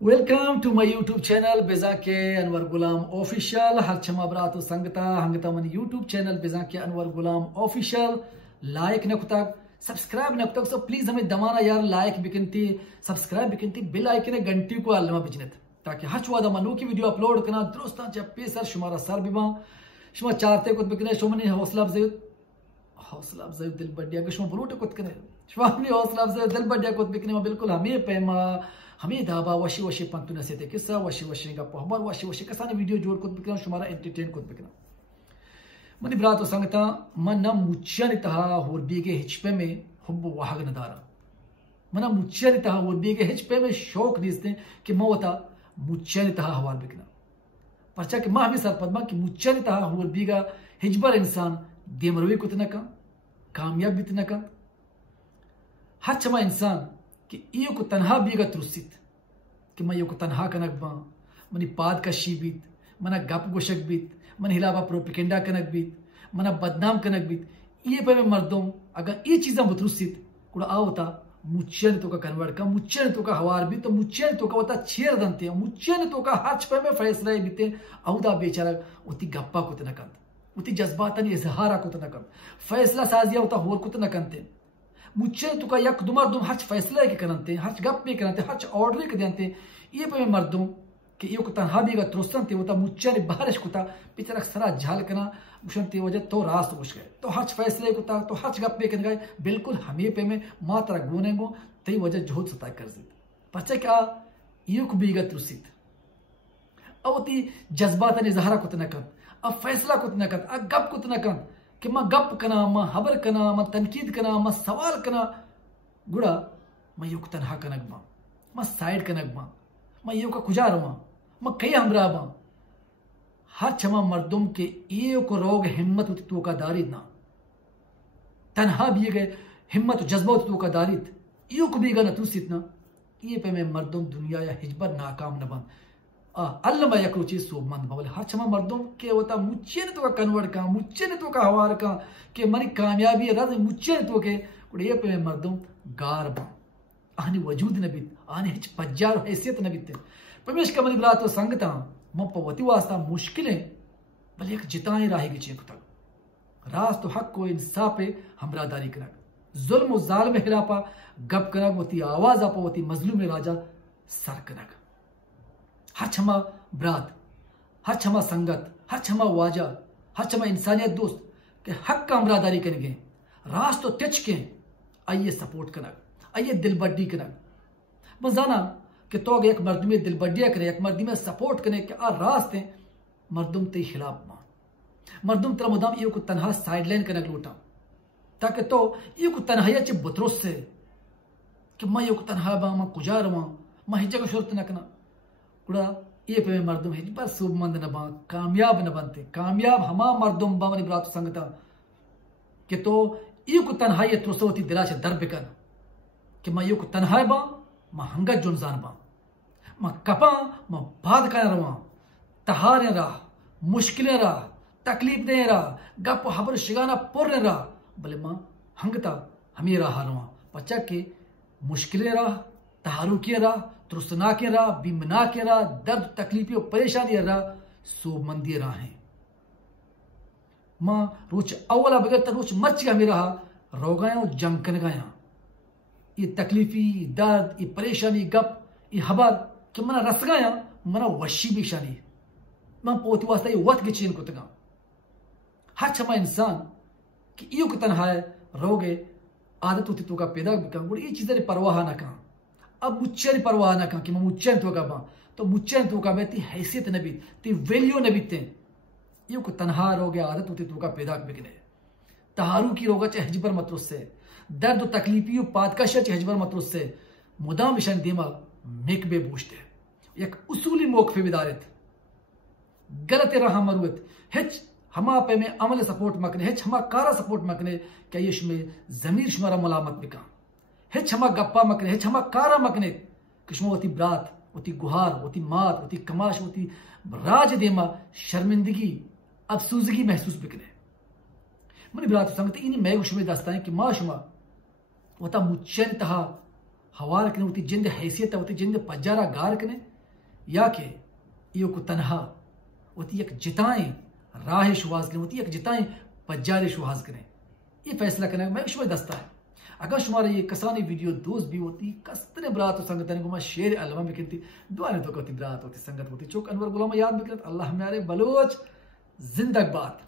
Welcome to my YouTube channel बेजा के Anwar Ghulam official हर छमा बरात संगता हंगता मन यूट्यूब चैनल बेजा के अनवर गुलाम ऑफिशियल लाइक नकुतक सब्सक्राइब नकुतक सो प्लीज हमें दमाना यार लाइक बिकनती सब्सक्राइब बिकनती बेल आइकन घंटी को आलमा बिजनेत ताकि हचवा दमनु की वीडियो अपलोड करना दोस्तां जब पे सर शुमारा सर बिबा शुमा चारते को बिकने शुमनी हौसला अफजाई दिल बढ़िया के शुमा बलूट को कने शुमा हौसला अफजाई दिल बढ़िया को बिकने बिल्कुल हमें पेमा हमें दाबा वशी वशी पंतुना से किस्सा वशी वशी का पहबर वशी वशी कसाने वीडियो जोड़ को बिकना शुमारा एंटरटेन को बिकना मनी ब्रातो संगता मन मुच्चनि तहा होरबीगे हिचपे में हुब वाहग नदारा मना मुच्चनि तहा होरबीगे हिचपे में शौक दिसते कि मवता मुच्चनि तहा हवाल बिकना परचा कि मां भी सर पद्मा कि मुच्चनि तहा होरबीगा हिजबर इंसान देमरवे कुतना का कामयाब बितना का हर चमा इंसान कि इयो को तनहा बीगा तुरसित कि मैं यो को तनहा कनक बा मनी पाद का शीबित मना गप गोशक बीत मन हिलावा प्रोपिकेंडा कनक बीत मना बदनाम कनक बीत ये पे में मर्दों अगर ये चीज़ें बतरुसित कुड़ा आवता मुच्चन तो का कन्वर्ट का मुच्चन तो का हवार भी तो मुच्चन तो का होता छेर दंते मुच्चन तो का हाथ पे में फैसला बीते औदा बेचारा उती गप्पा को तना कंत उती जज्बातन इजहारा को तना कंत फैसला साजिया होता होर को तना कंते मुच्चे तो का यक दुमर दुम हच फैसला के करते हच गप पे करते हच ऑर्डर के देते ये पे मर्दों कि यो को तनहा भी का त्रोस्तन ते होता मुच्चे ने बारिश कुता पिचरक सरा झाल कना मुशन ते वजह तो रास्त उठ गए तो हच फैसले कुता तो हच गप पे कर गए बिल्कुल हमें पे में मात्रा गुने गो तई वजह जोत सता कर दी पचे क्या यो को भी त्रुसित अवती जज्बात ने जहरा कुतना कर अब फैसला कुतना कर अब गप कुतना कर कि मैं गप कना मैं हबर कना मैं तनकीद कना मैं सवाल कना गुड़ा मैं यो तनहा कनक बा मैं साइड कनक बा मैं यो का कुजार बा मैं कई हमरा बा हर छमा मर्दुम के ये को रोग हिम्मत तो का दारिद ना तनहा भी गए हिम्मत जज्बा तो का दारिद यो को भी गना तुसित ना ये पे मैं मर्दुम दुनिया या हिजबर नाकाम न बन अल्लाह मैं यकरो चीज सोबमंद बोले हर छमा मर्दों के होता मुच्चे ने तो का कन्वर्ट का मुच्चे ने तो का हवार का के मरी कामयाबी राज मुच्चे ने तो के कुड़े पे मर्दों गार बा आने वजूद न बीत आने हिच पज्जार हैसियत न बीते परमेश का मनी ब्रात तो संगता म पवती वास्ता मुश्किलें भले एक जिताए राही की चेक तक राज तो हक को इंसाफ पे हमरादारी करक जुल्म और जालिम हिरापा गप करक वती आवाज आपा वती मजलूम राजा सर करक हर छमा ब्रात हर छमा संगत हर छमा वाजा हर छमा इंसानियत दोस्त के हक का अमरादारी करेंगे रास तो टच के आइए सपोर्ट करना आइए दिल बड्डी करना बस जाना कि तो एक मर्द में दिल बड्डिया करे एक मर्द में सपोर्ट करे कि आ रास्ते मर्दुम ते खिलाफ मां मर्दुम तेरा मुदाम ये को तनहा साइडलाइन करना लोटा ताकि तो ये को तनहाया चे बतरोस से कि मैं ये को तनहा बा मैं कुजार मां मैं हिज्जा को शर्त न करना कुड़ा ये पे मर्दुम है बस सुबमंद न बा कामयाब न बनते कामयाब हमा मर्दुम बा मनी ब्रात संगता कि तो ये को तन्हाई त्रोसोती दिला से दर बिकन कि मैं ये को तन्हाई बा मैं हंगा जुनजान बा मैं कपा मैं बात कर रहा तहारे रहा मुश्किलें रहा तकलीफ दे रहा गप हबर शिगाना पुर रहा भले मां हंगता हमें रहा रहा बच्चा के मुश्किलें रहा तहारू के रहा त्रुसना के रहा बिमना के रहा दर्द तकलीफी और परेशानी रहा सोबमंदी रहा है मां रोच अवला बगैर तक रोच मच गया मेरा रोगाया और जंकन गया ये तकलीफी दर्द ये परेशानी गप ये हबर कि मना रस गया मना वशी भी शानी मैं पोती वास्ता ये वत के चीन को तगा हर छमा इंसान कि यो को तनहा रोगे आदत होती तो का पैदा बिका ये चीजें परवाह ना कहा अब मुच्चन परवाह ना कहा कि मैं मुच्चन तो का बा तो मुच्चन तो का बेती हैसियत न बीत ती वैल्यू न बीते यो को तनहा रोगे आदत होती तो का पैदा बिकने तहारू की रोगा चे हजबर मतरुस से दर्द तकलीफी पादकश चे हजबर मतरुस से मुदाम मिशन दिमाग मेक बे बूझते एक उसूली मौकफे विदारत गलत रहा मरुत हिच हमा पे में अमल सपोर्ट मकने हिच हमा कारा सपोर्ट मकने क्या ये में जमीर शुमारा मलामत बिका हिच हमा गप्पा मकने हिच हमा कारा मकने किस्मो होती ब्रात होती गुहार होती मात होती कमाश होती राज देमा शर्मिंदगी अफसूजगी महसूस बिकने मनी ब्रात संगत इन मैं शुमे दस्ता है कि मां शुमा होता मुच्चन तहा हवार कने होती जिंद हैसियत होती जिंद पजारा गार कने या के यो को तनहा होती एक जिताएं राह शुवाज कने होती एक जिताएं पजारे शुवाज कने ये फैसला करने मैं शुभ दस्ता है। अगर शुमारे ये कसानी वीडियो दोस्त भी होती कस्तने बरात संगत को मैं शेर अलमा में कहती दुआ ने तो कहती बरात होती संगत होती चौक अनवर गुलाम याद भी करत अल्लाह हमारे बलोच जिंदगबाद।